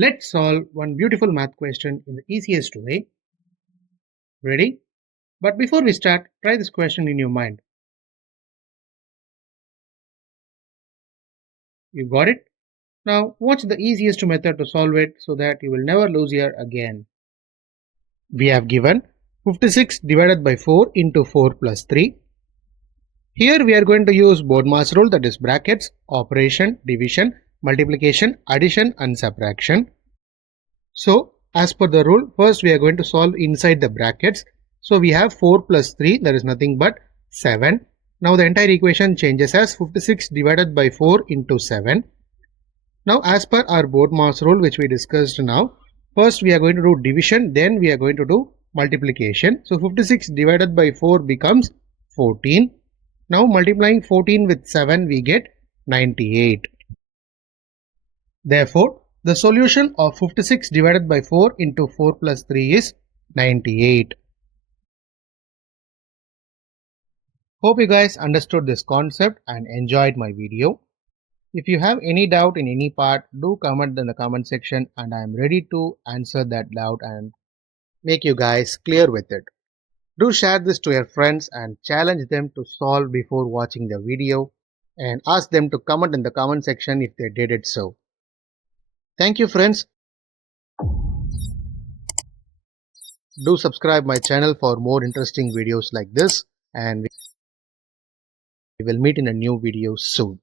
Let's solve one beautiful math question in the easiest way. Ready? But before we start, try this question in your mind. You got it? Now, what's the easiest method to solve it so that you will never lose here again? We have given 56 divided by 4 into 4 plus 3. Here we are going to use BODMAS rule, that is brackets, operation, division, multiplication, addition and subtraction. So as per the rule, first we are going to solve inside the brackets. So we have 4 plus 3, that is nothing but 7. Now the entire equation changes as 56 divided by 4 into 7. Now as per our BODMAS rule which we discussed now, first we are going to do division, then we are going to do multiplication. So 56 divided by 4 becomes 14. Now multiplying 14 with 7 we get 98. Therefore, the solution of 56 divided by 4 into 4 plus 3 is 98. Hope you guys understood this concept and enjoyed my video. If you have any doubt in any part, do comment in the comment section and I am ready to answer that doubt and make you guys clear with it. Do share this to your friends and challenge them to solve before watching the video and ask them to comment in the comment section if they did it so. Thank you friends. Do subscribe my channel for more interesting videos like this and we will meet in a new video soon.